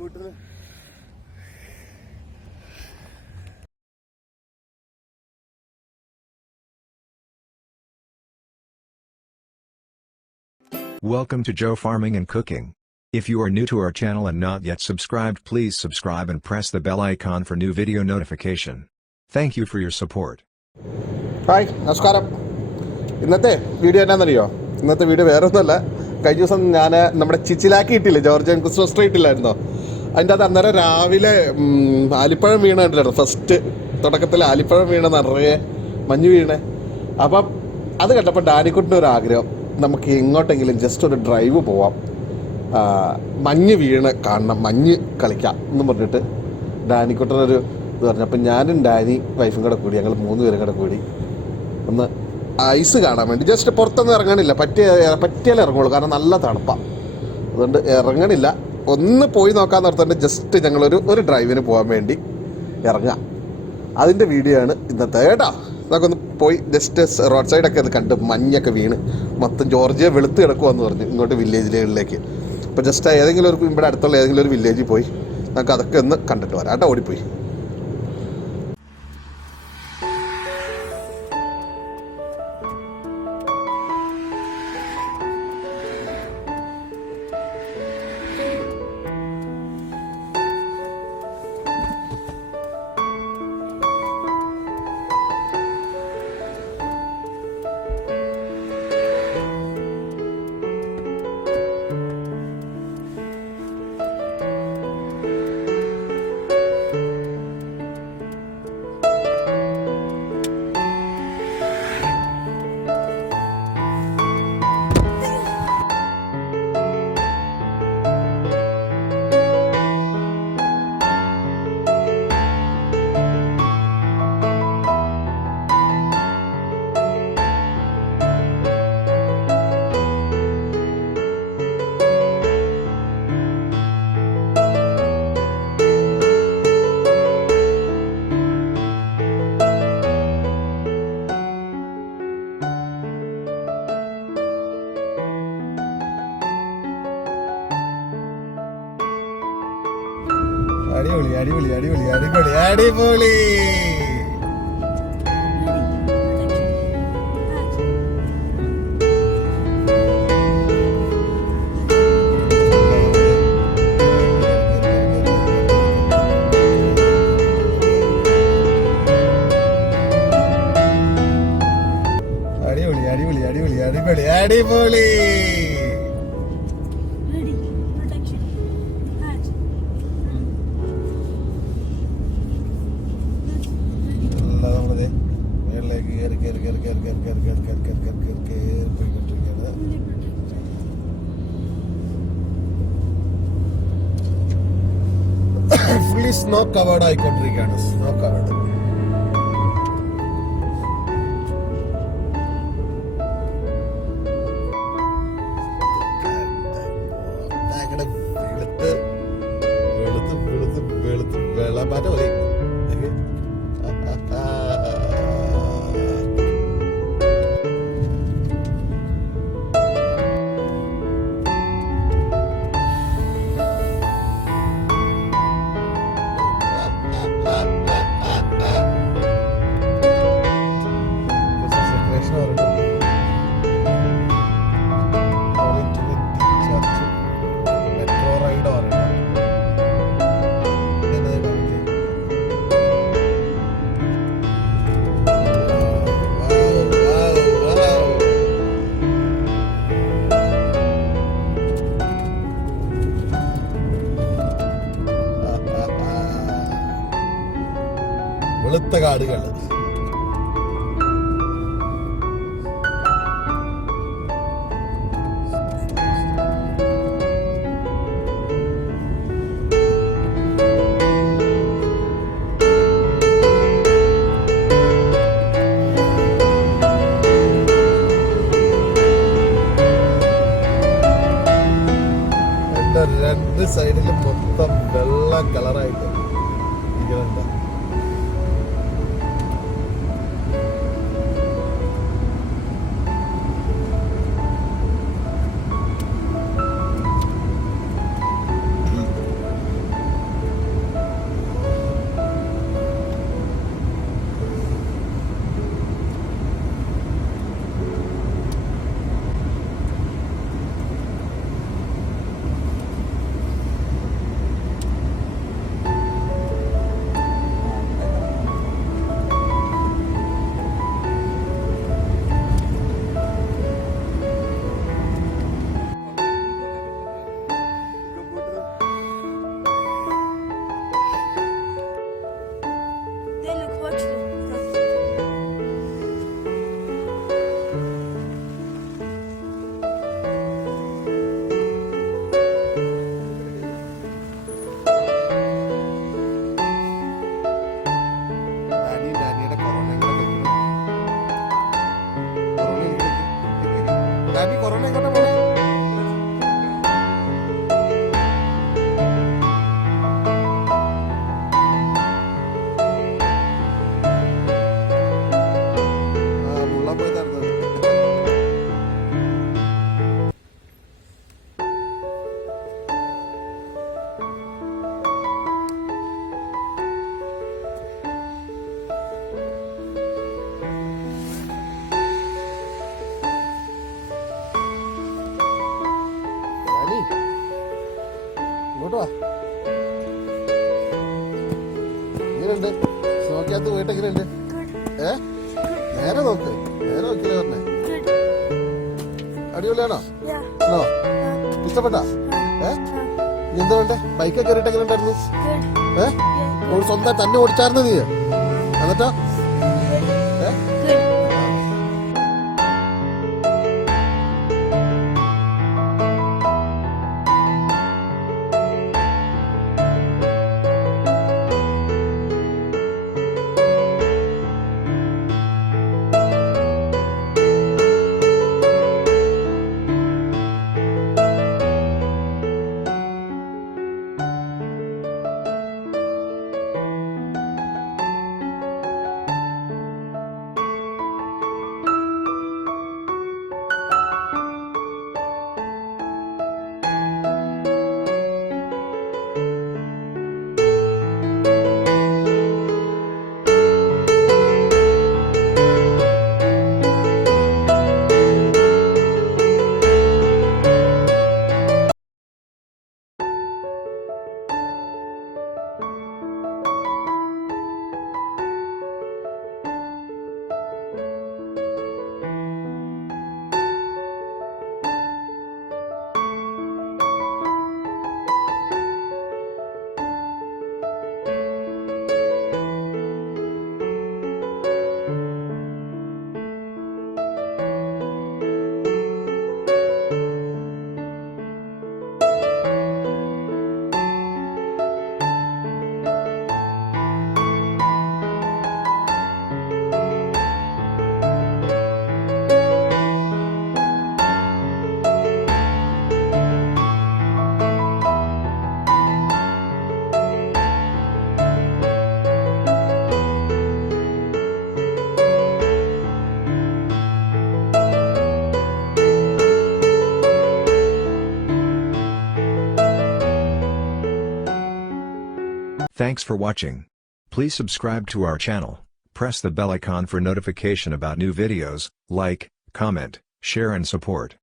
ബൂട്ടിന് Welcome to Joe Farming and Cooking. If you are new to our channel and not yet subscribed, please subscribe and press the bell icon for new video notification. Thank you for your support. Hi നമസ്കാരം. ഇന്നത്തെ video എന്നാണെന്നറിയോ? ഇന്നത്തെ video വേറെ ഒന്നുമല്ല. കഴിഞ്ഞ ദിവസം ഞാൻ നമ്മുടെ ചിച്ചിലാക്കി ഇട്ടില്ലേ, Georgian Christmas tree ഇട്ടില്ലായിരുന്നോ? അതിൻ്റെ അത് അന്നേരം രാവിലെ ആലിപ്പഴം വീണ കണ്ടില്ലായിരുന്നു. ഫസ്റ്റ് തുടക്കത്തിൽ ആലിപ്പഴം വീണ നിറയെ മഞ്ഞ് വീണേ. അപ്പം അത് കണ്ടപ്പോൾ ഡാനിക്കുട്ടിൻ്റെ ഒരു ആഗ്രഹം, നമുക്ക് എങ്ങോട്ടെങ്കിലും ജസ്റ്റ് ഒരു ഡ്രൈവ് പോവാം, മഞ്ഞ് വീണ് കാണണം, മഞ്ഞ് കളിക്കാം എന്ന് പറഞ്ഞിട്ട് ഡാനിക്കുട്ടനൊരു ഇത് പറഞ്ഞു. അപ്പം ഞാനും ഡാനി വൈഫും കൂടെ കൂടി, ഞങ്ങൾ 3 പേരും കൂടെ കൂടി ഒന്ന് ഐസ് കാണാൻ വേണ്ടി ജസ്റ്റ് പുറത്തൊന്നും ഇറങ്ങണില്ല. പറ്റിയാലേ ഇറങ്ങുള്ളൂ, കാരണം നല്ല തണുപ്പാണ്. അതുകൊണ്ട് ഇറങ്ങണില്ല, ഒന്ന് പോയി നോക്കാൻ നിർത്തേണ്ട. ജസ്റ്റ് ഞങ്ങളൊരു ഡ്രൈവിന് പോകാൻ വേണ്ടി ഇറങ്ങാം. അതിൻ്റെ വീഡിയോ ആണ് ഇന്നത്തെ കേട്ടോ. നമുക്കൊന്ന് പോയി ജസ്റ്റ് റോഡ് സൈഡൊക്കെ അത് കണ്ട് മഞ്ഞൊക്കെ വീണ് മൊത്തം ജോർജിയ വെളുത്ത് കിടക്കുമെന്ന് പറഞ്ഞു ഇങ്ങോട്ട് വില്ലേജിലേക്ക്. അപ്പോൾ ജസ്റ്റ് ഏതെങ്കിലും ഒരു ഇവിടെ അടുത്തുള്ള ഏതെങ്കിലും ഒരു വില്ലേജിൽ പോയി നമുക്ക് അതൊക്കെ ഒന്ന് കണ്ടിട്ട് വരാം കേട്ടോ. ഓടിപ്പോയി അടിപൊളി അടിപൊളി അടിപൊളി അടിപൊളി അടിപൊളി. അടിപൊളി അടിപൊളി അടിപൊളി അടിപൊളി അടിപൊളി. ഫുള്ളി സ്നോ കവേർഡ് ആയിക്കൊണ്ടിരിക്കുകയാണ്. Snow covered. വെളുത്ത് വെളുത്ത് വെളുത്ത് വെളുത്ത് വെള്ളമാറ്റ പോലെ. വെളുത്ത കാടുകൾ. എന്റെ 2 സൈഡിലും മൊത്തം വെള്ള കളറായിട്ട് ഇരിക്കുന്നുണ്ട്. ഇങ്ങോട്ട് വാ. എങ്ങനെയുണ്ട്? നോക്കിയാത്ത് പോയിട്ട് എങ്ങനെയുണ്ട്? നേരെ നോക്ക്. നേരെ നോക്കില്ലേ പറഞ്ഞേ? അടിപൊളിയാണോ? ആണോ? ഇഷ്ടപ്പെട്ടാ? നീ എന്താ വേണ്ടേ? ബൈക്കൊക്കെ കയറിയിട്ട് എങ്ങനെ ഉണ്ടായിരുന്നു? സ്വന്തം തന്നെ ഓടിച്ചായിരുന്നു നീ? എന്നിട്ടോ? Thanks for watching. Please subscribe to our channel, press the bell icon for notification about new videos, like, comment, share and support.